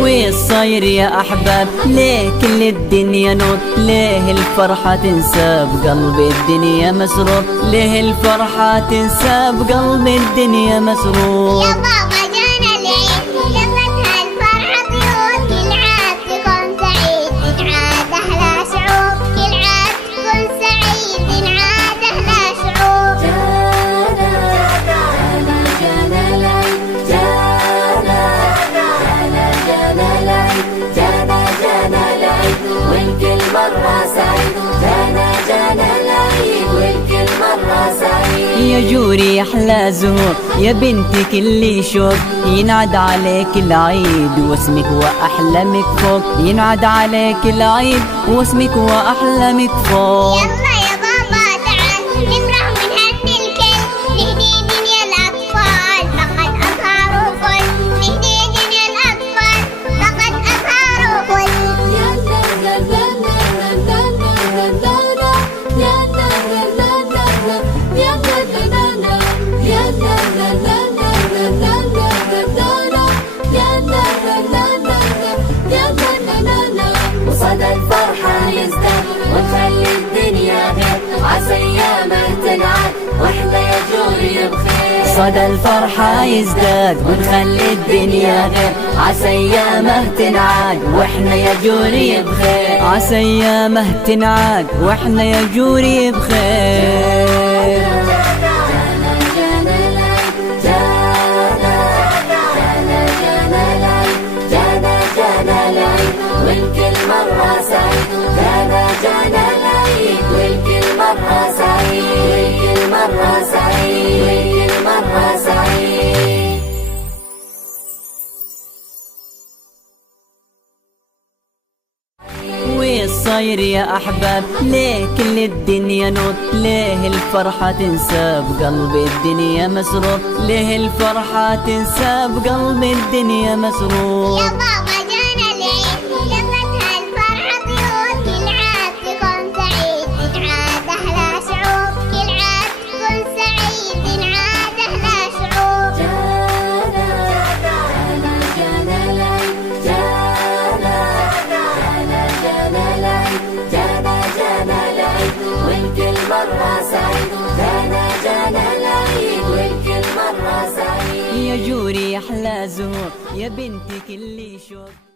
والصاير يا أحباب ليه كل الدنيا نور، ليه الفرحة تنسى بقلب الدنيا مسرور، ليه الفرحة تنسى بقلب الدنيا مسرور. يا بابا جانا العيد لفتها الفرحة طيور، كل عاد تكون سعيد تنعاد أحلى شعور، كل عاد تكون سعيد تنعاد أحلى شعور. جانا العيد جانا العيد والكل مرة سعيد، جانا العيد والكل مرة سعيد. يا جوري أحلى زهور يا بنتي كل شوق، ينعد عليك العيد واسمك وأحلامك فوق، ينعد عليك العيد واسمك وأحلامك فوق. يلا يا بابا تعال نفرح ونهني الكل، نهدي دنيا الأطفال فقد أظهروا كل، نهدي دنيا الأطفال فقد أظهروا كل. وصدى الفرحة يزداد ونخلي الدنيا غير، عسى أيامه تنعاد واحنا يا جوري بخير. صدى الفرحة يزداد ونخلي الدنيا غير، عسى أيامه تنعاد واحنا يا جوري بخير، عسى أيامه تنعاد واحنا يا جوري بخير. والكل مرة سعيد، جانا العيد والكل مرة سعيد، والكل مرة سعيد، والكل مرة سعيد. والصاير يا أحباب ليه كل الدنيا نور، ليه الفرحة تنسى بقلب الدنيا مسرور، ليه الفرحة تنسى بقلب الدنيا مسرور. يا بابا جانا العيد لفتها الفرحة طيور، كل عاد تكون سعيد تنعاد أحلى شعور، كل عاد تكون سعيد تنعاد أحلى شعور. جانا العيد جانا العيد والكل مرة سعيد، جانا العيد والكل مرة سعيد. يا جوري أحلى زهور يا بنتي كل شوق.